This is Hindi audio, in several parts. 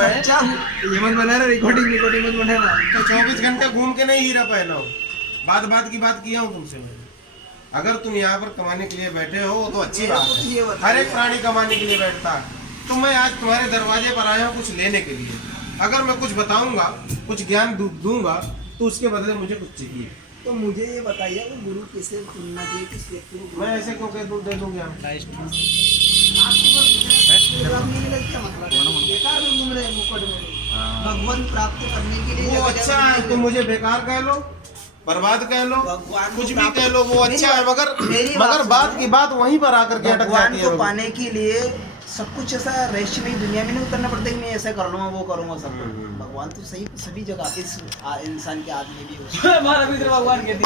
मैं सच्चा हूँ। ये मत बनाना, रिकॉर्डिंग मत बनाना। तो 24 घंटे घूम के नहीं हीरा पहना हूँ। बात की बात किया हूँ तुमसे मैंने। अगर तुम यहाँ पर कमाने के लिए बैठे हो तो अच्छी बात है, हर एक प्राणी कमाने के लिए बैठता है। तो मैं आज तुम्हारे दरवाजे पर आया हूँ कुछ लेने के लिए। अगर मैं कुछ बताऊंगा, कुछ ज्ञान दूंगा, तो उसके बदले मुझे कुछ चाहिए। तो मुझे ये बताइए वो गुरु कैसे चुनना चाहिए, किस व्यक्ति को? मैं ऐसे क्यों कह दूं, दे दूं ज्ञान? आपको नहीं लग क्या मतलब बेकार में घूम रहे हैं मुकुट में भगवान प्राप्त करने के लिए? वो अच्छा है, तुम मुझे बेकार कह लो, बर्बाद कह लो, भगवान कुछ को भी प्राप्त- कह लो, वो अच्छा है, मेरी मगर बात बात सुनो। की बात वहीं पर आकर के अटक भगवान जाती को है। पाने के लिए सब कुछ ऐसा रहस्यमय दुनिया में नहीं उतरना पड़ता कि मैं ऐसा कर लूँगा वो करूँगा सब। भगवान तो सही सभी जगह इस इंसान के आदमी भी हो भगवान के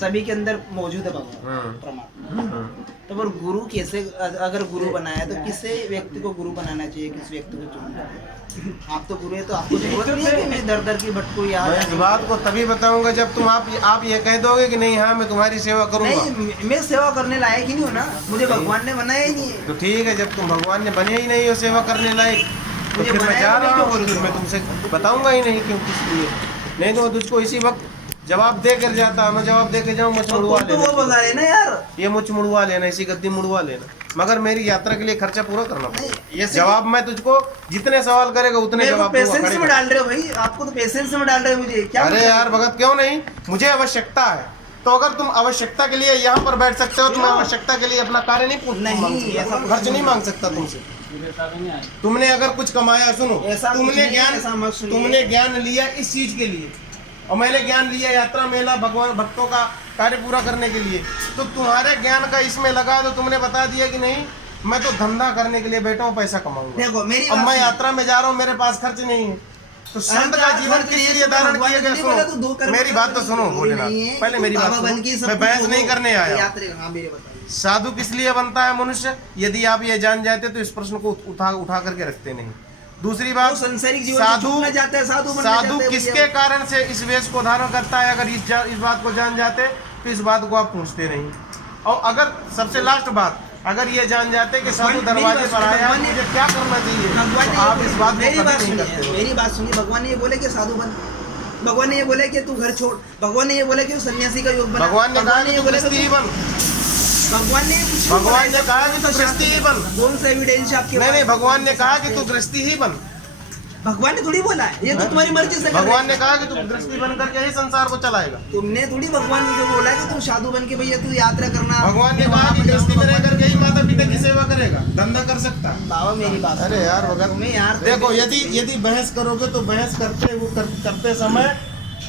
सभी के अंदर मौजूद है भगवान परमात्मा। तो पर गुरु कैसे, अगर गुरु बनाया तो किसे व्यक्ति को गुरु बनाना चाहिए, किस व्यक्ति को चुनना चाहिए? आप तो गुरु है तो आपको जरूरत नहीं है कि मैं दर दर की भटकू मैं यहाँ इस बात को तभी बताऊंगा जब तुम आप ये कह दोगे कि नहीं, हाँ मैं तुम्हारी सेवा करूंगा। नहीं, मैं सेवा करने लायक ही नहीं हूँ ना, मुझे भगवान ने बनाया ही नहीं है। तो ठीक है, जब तुम भगवान ने बने ही नहीं हो सेवा करने लायक, तो मुझे फिर मैं बनाया जा नहीं रहा क्यों हूँ, बोल रहे हो? मैं तुमसे बताऊंगा ही नहीं क्यों, किस लिए। नहीं तो तुझको इसी वक्त जवाब दे कर जाता, मैं जवाब दे के जाऊँ, मुझ मुड़वा तो वो बता लेना, रहे ना यार। ये मुझ मुड़वा लेना, इसी गद्दी मुड़वा लेना, मगर मेरी यात्रा के लिए खर्चा पूरा करना पड़ेगा। ये जवाब मैं तुझको जितने सवाल करेगा उतने मेरे को जवाब दूंगा, पेशेंस खड़े में खड़े। डाल रहे हो भाई, आपको तो पेशेंस में डाल रहे हो मुझे क्या अरे मतलब? यार भगत क्यों नहीं, मुझे आवश्यकता है। तो अगर तुम आवश्यकता के लिए यहाँ पर बैठ सकते हो तो मैं आवश्यकता के लिए अपना कार्य नहीं ऐसा कुछ खर्च नहीं मांग सकता तुमसे। तुमने अगर कुछ कमाया, सुनो, ऐसा कुछ नहीं है, ऐसा मत सुनिए। तुमने ज्ञान लिया इस चीज के लिए और मैंने ज्ञान लिया यात्रा मेला भगवान भक्तों का कार्य पूरा करने के लिए। तो तुम्हारे ज्ञान का इसमें लगा तो तुमने बता दिया कि नहीं मैं तो धंधा करने के लिए बैठा हूँ, पैसा कमाऊंगा। देखो मेरी अब बात मैं सुनो। यात्रा में जा रहा हूँ, मेरे पास खर्च नहीं है। तो संत का जीवन किस लिए धारण किया गया? सुनो मेरी बात तो सुनो भोलेनाथ, पहले मेरी बात सुनो, मैं बहस नहीं करने आया। साधु किस लिए बनता है मनुष्य? यदि आप ये जान जाते तो इस प्रश्न को उठा करके रखते नहीं। दूसरी बात, संसारिक जीवन से छूटना चाहते हैं, साधु बनना साधु चाहते हैं किसके भैया। कारण से इस वेश को धारण करता है? अगर इस बात को जान जाते तो इस बात को आप पूछते नहीं। और अगर सबसे लास्ट बात, अगर ये जान जाते कि साधु दरवाजे पर आया है, मुझे क्या करना चाहिए, तो आप इस बात को मेरी कभी बात नहीं सुनिए, करते हो। मेरी बात सुनिए। भगवान ने ये बोले कि साधु बन, भगवान ने ये बोले कि तू घर छोड़, भगवान ने ये बोले कि तू सन्यासी का योग बना, भगवान ने कहा कि ये तू बोले गृहस्थी ही बन, भगवान ने कुछ नहीं भगवान बोला। ने कहा कि तू गृहस्थी ही बन। कौन सा एविडेंस आपके नहीं पास? नहीं, भगवान ने कहा कि तू गृहस्थी ही बन। भगवान ने थोड़ी बोला है, ये तो तुम्हारी मर्जी से कर रहे भगवान ने हैं। कहा कि तू गृहस्थी बन करके ही संसार को चलाएगा। तुमने थोड़ी भगवान ने जो बोला है कि तू साधु बन के भैया तू यात्रा करना। भगवान ने मैं कहा वहाँ कि पर गृहस्थी में जाऊँगा। रह करके ही माता पिता की सेवा करेगा, धंधा कर सकता है। बाबा मेरी बात अरे सुनो। यार भगत, तुम्हें यार देखो यदि बहस करोगे तो बहस करते समय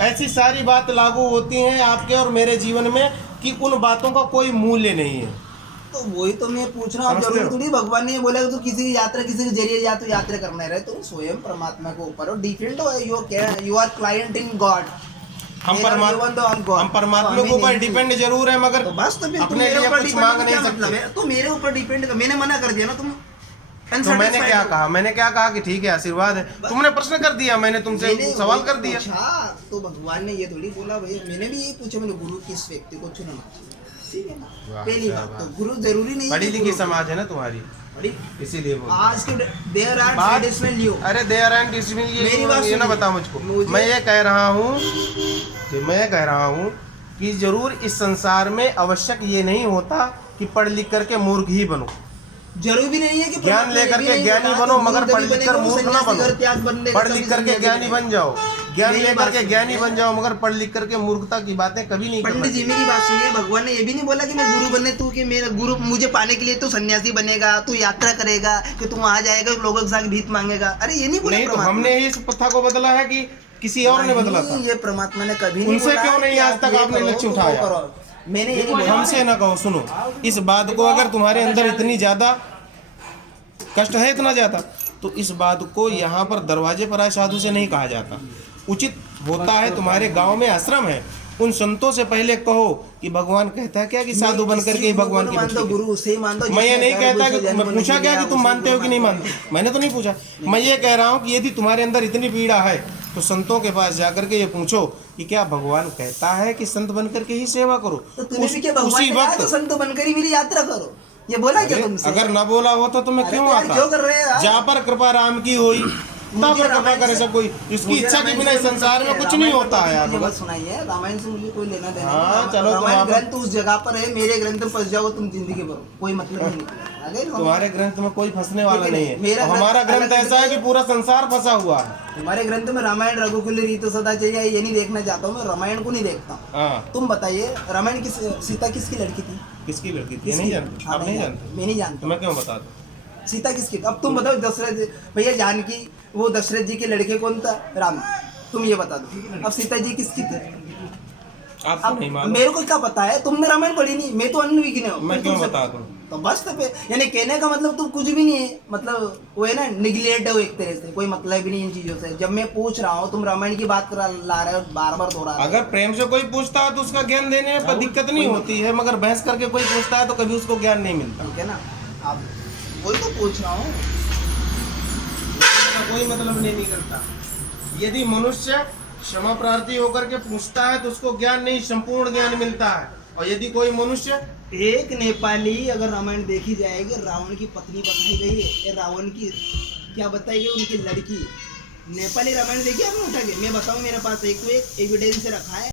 ऐसी सारी बात लागू होती हैं आपके और मेरे जीवन में कि उन बातों का कोई मूल्य नहीं है। तो वही तो मैं पूछ रहा हूँ, समझते जरूरी हो? थोड़ी भगवान ने ये बोला कि तू किसी की यात्रा किसी के जरिए या तो यात्रा करना रहे, तो स्वयं परमात्मा के ऊपर हो, डिपेंड हो, you are client in God. हम परमात्मा के ऊपर डिपेंड जरूर है, मगर तो बस तो फिर तुम अपने मेरे लिए ऊपर कुछ डिपेंड मांग हो, नहीं क्या मतलब सकते। है? तो मेरे ऊपर डिपेंड कर, मैंने मना कर दिया ना, तुम तो मैंने क्या कहा? मैंने क्या कहा कि ठीक है आशीर्वाद है, तुमने प्रश्न कर दिया, मैंने तुमसे मैंने सवाल वही कर दिया। पूछा, तो भगवान ने ये थोड़ी बोला भैया, मैंने भी यही पूछा, मैंने गुरु किस व्यक्ति को चुनना चाहिए, ठीक है ना? वाह, पहली क्या बात तो बात। गुरु जरूरी नहीं है पढ़ी कि लिखी गुरु- समाज है ना तुम्हारी, बड़ी- इसीलिए बोल आज के देयर आर बात- ट्रेडिशनल यू। अरे दे आर एंड मेरी बात ये ना सुनिए। बता मुझको। मुझे- मैं ये कह रहा हूँ कि जरूर इस संसार में आवश्यक ये नहीं होता कि पढ़ लिख करके मूर्ख ही बनो। जरूरी भी नहीं है कि ज्ञान लेकर के ज्ञानी बनो, मगर पढ़ लिख कर मूर्ख ना बनो। पढ़ लिख करके ज्ञानी बन जाओ, ज्ञान मेरी लेकर बात के सुनिए। ज्ञानी बन जाओ, मगर पढ़ लिख करके मूर्खता की बातें कभी नहीं करना पंडित जी चाहिए। मेरी बात सुनिए, भगवान ने ये भी नहीं बोला कि मैं गुरु बनने तू कि मेरा गुरु मुझे पाने के लिए तू सन्यासी बनेगा, तू यात्रा करेगा, कि तू वहां जाएगा लोगों के साथ भीख मांगेगा। अरे ये नहीं बोला नहीं तो परमात्मा। हमने ही इस प्रथा को बदला है कि किसी और ने बदला था? नहीं, ये परमात्मा ने कभी नहीं उनसे बोला क्यों नहीं कि आज आप तक ये आपने करो, लक्ष्य तो वो उठाया? करो। मैंने ये नहीं बोला। हमसे ना कहो, सुनो इस बात को, अगर तुम्हारे अंदर इतनी ज्यादा कष्ट है, इतना ज्यादा, तो इस बात को यहाँ पर दरवाजे पर आए साधु से नहीं कहा जाता। उचित होता है तुम्हारे गांव में आश्रम है, उन संतों से पहले कहो कि भगवान कहता है क्या कि साधु बन करके ही भगवान की भक्ति गुरु उसे ही मान दो। मैं ये जिसने नहीं कहता गर्भ कि से मैं जन्म पूछा नहीं क्या लिया, कि तुम उसे मानते हो कि नहीं मानते, मैंने तो नहीं पूछा। मैं ये कह रहा हूँ कि यदि तुम्हारे अंदर इतनी पीड़ा है तो संतों के पास जाकर के ये पूछो कि क्या भगवान कहता है कि संत बन करके ही सेवा करो। तो तूने भी क्या भगवान उसी ने कहा वक्त तो संत बनकर ही मेरी यात्रा करो, ये बोला क्या तुमसे? अगर न बोला होता तो मैं अरे क्यों तो यार आता? क्यों कर रहे हैं यार? जहाँ पर कृपा राम की हुई कितना मुझे पर कृपा रामायण करे से- सब कोई इसकी मुझे इच्छा के रामायण बिना से इस कोई संसार मतलब में नहीं कुछ है। नहीं रामायण होता है यार मुझे भगत। मत सुनाइए, रामायण से मुझे कोई लेना देना हाँ, नहीं। चलो तो रामायण आप- ग्रंथ उस जगह पर है, मेरे ग्रंथ में फंस जाओ तुम जिंदगी भर, कोई मतलब नहीं निकलेगा। आगे समझ? तुम्हारे ग्रंथ में कोई फंसने वाला ठीक है, नहीं है, मेरा और हमारा ग्रंथ ग्रंथ अलग ऐसा है है। कि पूरा संसार फंसा हुआ है। हमारे ग्रंथ में रामायण रघुकुल रीत सदा चाहिए ये नहीं देखना चाहता हूँ मैं, रामायण को नहीं देखता हूँ। हाँ, तुम बताइए रामायण किस, सीता किसकी लड़की थी? किसकी लड़की थी ये किसकी? नहीं जानते? हाँ, आप नहीं जानते? मैं नहीं जानता। तो मैं क्यों बता दूं? सीता किसकी? अब तुम बताओ दशरथ भैया, जानकी वो दशरथ जी के लड़के कौन था? राम। तुम ये बता दो। अब सीता जी किसकी थी? आपको अब नहीं मालूम? मेरे को क्या पता है, तुमने रामायण पढ़ी नहीं, मैं तो अनविज्ञ हूँ। मैं फिर क्यों तुमसे- बता दूं? तो बस तो फिर यानी कहने का मतलब तुम कुछ भी नहीं है, मतलब वो है ना निगलेक्ट है वो एक तरह से, कोई मतलब भी नहीं इन चीजों से। जब मैं पूछ रहा हूँ तुम रामायण की बात करा ला रहे हो, बार बार दोहरा रहे हो। अगर प्रेम से कोई पूछता है तो उसका ज्ञान देने पर दिक्कत नहीं होती है, मगर बहस करके कोई पूछता है तो कभी उसको ज्ञान नहीं मिलता। ठीक है ना, आप वही तो पूछ रहा हूँ। इसका कोई मतलब नहीं करता। यदि मनुष्य क्षमा प्रार्थी होकर के पूछता है तो उसको ज्ञान नहीं, संपूर्ण ज्ञान मिलता है। और यदि कोई मनुष्य एक नेपाली अगर रामायण देखी जाएगी, रावण की पत्नी बताई गई है, ये रावण की क्या बताई गई, उनकी लड़की। नेपाली रामायण देखी आपने उठा के? मैं बताऊं, मेरे पास एक तो एक एविडेंस रखा है।